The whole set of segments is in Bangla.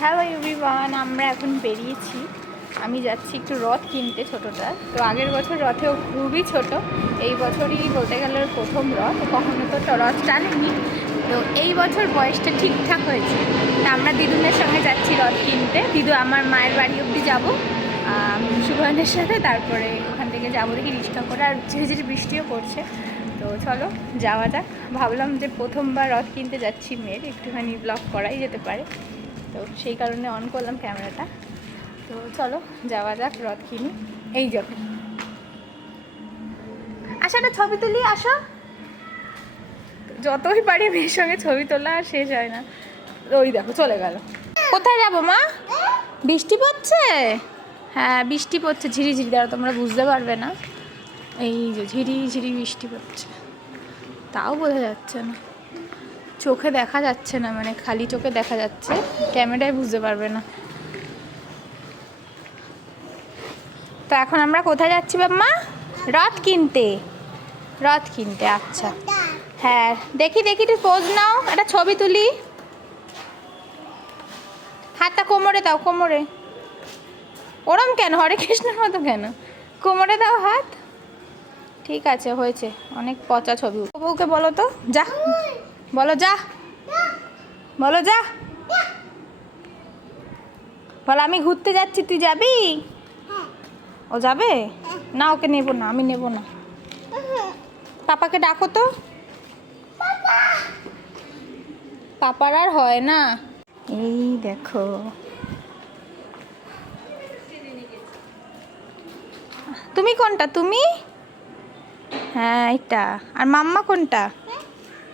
হ্যালো এভরিওয়ান আমরা এখন বেরিয়েছি। আমি যাচ্ছি একটু রথ কিনতে ছোটোটা। তো আগের বছর রথেও খুবই ছোট। এই বছরই বলতে গেলে প্রথম রথ। কখনো তো রথ টানেনি। তো এই বছর বয়সটা ঠিকঠাক হয়েছে। তা আমরা দিদুনের সঙ্গে যাচ্ছি রথ কিনতে। দিদু আমার মায়ের বাড়ি অবধি যাব। সুভানের সাথে। তারপরে ওখান থেকে যাব দেখি রিক্সা করে। আর ঝিরিঝিরি বৃষ্টিও পড়ছে। তো চলো, যাওয়া যাক। ভাবলাম যে প্রথমবার রথ কিনতে যাচ্ছি মেয়ের। একটুখানি ব্লগ করাই যেতে পারে। তো সেই কারণে অন করলাম ক্যামেরাটা। তো চলো, যাওয়া যাক রথ কিনি এই যাবে আসো একটা ছবি তুলি, আসো। যতই পারি মেয়ের সঙ্গে ছবি তোলা আর শেষ হয় না। ওই দেখো, চলে গেল। কোথায় যাব মা? বৃষ্টি পড়ছে? হ্যাঁ বৃষ্টি পড়ছে, ঝিরি ঝিরি। দ্বারা তোমরা বুঝতে পারবে না। এই যে ঝিরি ঝিরি বৃষ্টি পড়ছে। তাও বোঝা যাচ্ছে না। চোখে দেখা যাচ্ছে না মানে খালি চোখে দেখা যাচ্ছে। ক্যামেরায় বুঝতে পারবে না। তো এখন আমরা কোথায় যাচ্ছি বাম্মা রথ কিনতে। রথ কিনতে আচ্ছা। হ্যাঁ দেখি দেখি তুই পোজ নাও। একটা ছবি তুলি। হাতটা কোমরে দাও, কোমরে। ওরম কেন? হরে কৃষ্ণের মতো কেন? কোমরে দাও হাত। ঠিক আছে, হয়েছে। অনেক পচা ছবি। বউকে বলো তো। যা। বলো যা। বলো যা। বলো, আমি ঘুরতে যাচ্ছি, তুই যাবি? ও যাবে? না, ওকে নেব না, আমি নেব না। পাপাকে ডাকো তো। পাপার আর হয় না। এই দেখো। তুমি কোনটা, তুমি? হ্যাঁ এটা আর মাম্মা কোনটা?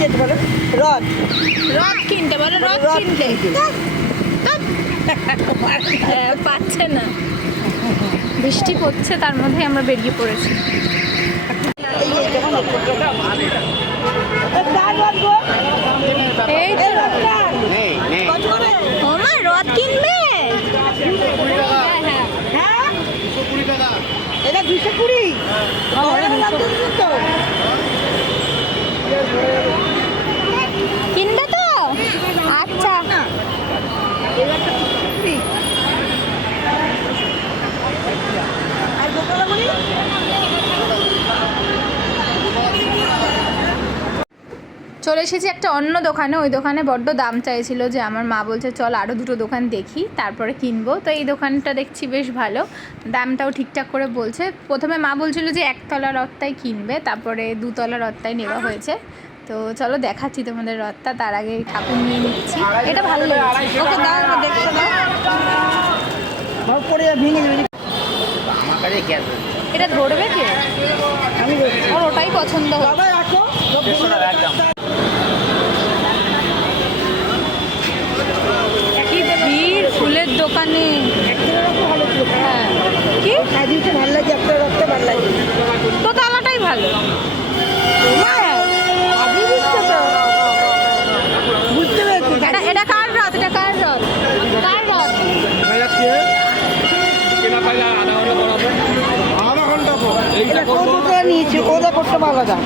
যেতে বলো? রথ। রথ কিনতে বলো রথ রথ কিনতে। হ্যাঁ, পাচ্ছে না। বৃষ্টি পড়ছে তার মধ্যে আমরা বেরিয়ে পড়েছি। রথ কিনবে? হ্যাঁ এটা দুশো কুড়ি ঘরে লাভ দিচ্ছিস তো কিনবে তো আচ্ছা এবার তো দুশো কুড়ি আর গোপালামণি চলে এসেছি একটা অন্য দোকানে। ওই দোকানে বড্ড দাম চাইছিল যে আমার মা বলছে চল আরও দুটো দোকান দেখি তারপরে কিনবো। তো এই দোকানটা দেখছি বেশ ভালো। দামটাও ঠিকঠাক করে বলছে। প্রথমে মা বলছিল যে একতলা রথটাই কিনবে তারপরে দুতলা রথটাই নেওয়া হয়েছে। তো চলো দেখাচ্ছি তোমাদের রথটা তার আগে ঠাকুর নিয়ে নিচ্ছি। এটা ভালো লেগেছে। ওকে দাও দেখতে দাও। ভেঙে যাবে আমার এটা ধরবে কে? ওর ওটাই পছন্দ হচ্ছে দোকানে? একটা ভালো। ছিল হ্যাঁ। কি ভালো লাগে একটা রক্ত ভালো লাগে তো। তালাটাই ভালো বুঝতে পেরেছি। এটা এটা কার রথ? এটা কার রথ? কার রথ? এটা কত নিয়েছি? ওদের করতে ভালো দাম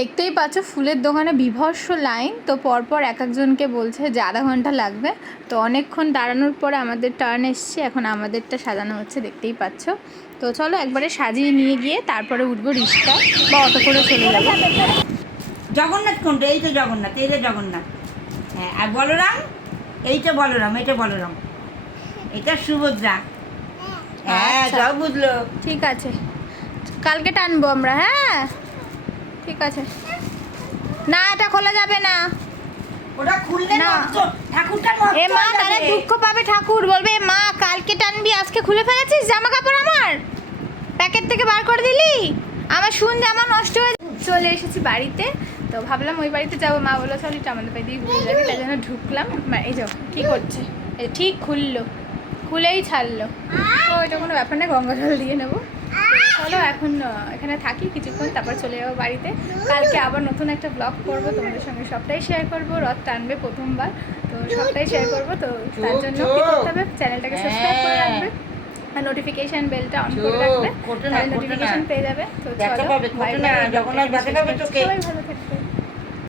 দেখতেই পাচ্ছ ফুলের দোকানে বিভৎস লাইন। তো পরপর এক একজনকে বলছে যে আধা ঘণ্টা লাগবে। তো অনেকক্ষণ দাঁড়ানোর পরে আমাদের টার্ন এসছে। এখন আমাদেরটা সাজানো হচ্ছে দেখতেই পাচ্ছ। তো চলো একবারে সাজিয়ে নিয়ে গিয়ে তারপরে উঠবো রিক্সা বা অটো করে চলে যাব। জগন্নাথ কোনটা? এই তো জগন্নাথ এইটা জগন্নাথ। হ্যাঁ আর বলরাম? এইটা বলরাম এইটা বলরাম। এটা সুভদ্রা। হ্যাঁ আচ্ছা। সব বুঝলো। ঠিক আছে। কালকে টানবো আমরা হ্যাঁ? ঠিক আছে। না এটা খোলা যাবে না। ওটা খুললে না। ঠাকুরটা এ মা তাহলে দুঃখ পাবে ঠাকুর। বলবে মা কালকে টানবি আজকে খুলে ফেলেছিস? জামা কাপড় আমার। প্যাকেট থেকে বার করে দিলি? আমার শুন জামা নষ্ট হয়ে চলে এসেছি বাড়িতে। তো ভাবলাম ওই বাড়িতে যাব। মা বলল চল একটু আমাদের বাড়ি দিয়ে ঘুরে যাবি। তাই জন্য ঢুকলাম। এই যাও কি করছে? এই ঠিক খুললো। খুলেই ছাড়লো। তো এটা কোনো ব্যাপার না গঙ্গা জল দিয়ে নেব। চলো এখন এখানে থাকি কিছুক্ষণ তারপর চলে যাব বাড়িতে কালকে আবার নতুন একটা ব্লগ করব তোমাদের সঙ্গে সবটাই শেয়ার করব রথ টানবে প্রথমবার তো সবটাই শেয়ার করব তো তার জন্য কি করতে হবে চ্যানেলটাকে সাবস্ক্রাইব করে হ্যাঁ। রাখবে আর নোটিফিকেশন বেলটা অন করে রাখবে তাহলে নোটিফিকেশন পেয়ে যাবে তো চলো বাই। চোখে। সবাই ভালো থাকবে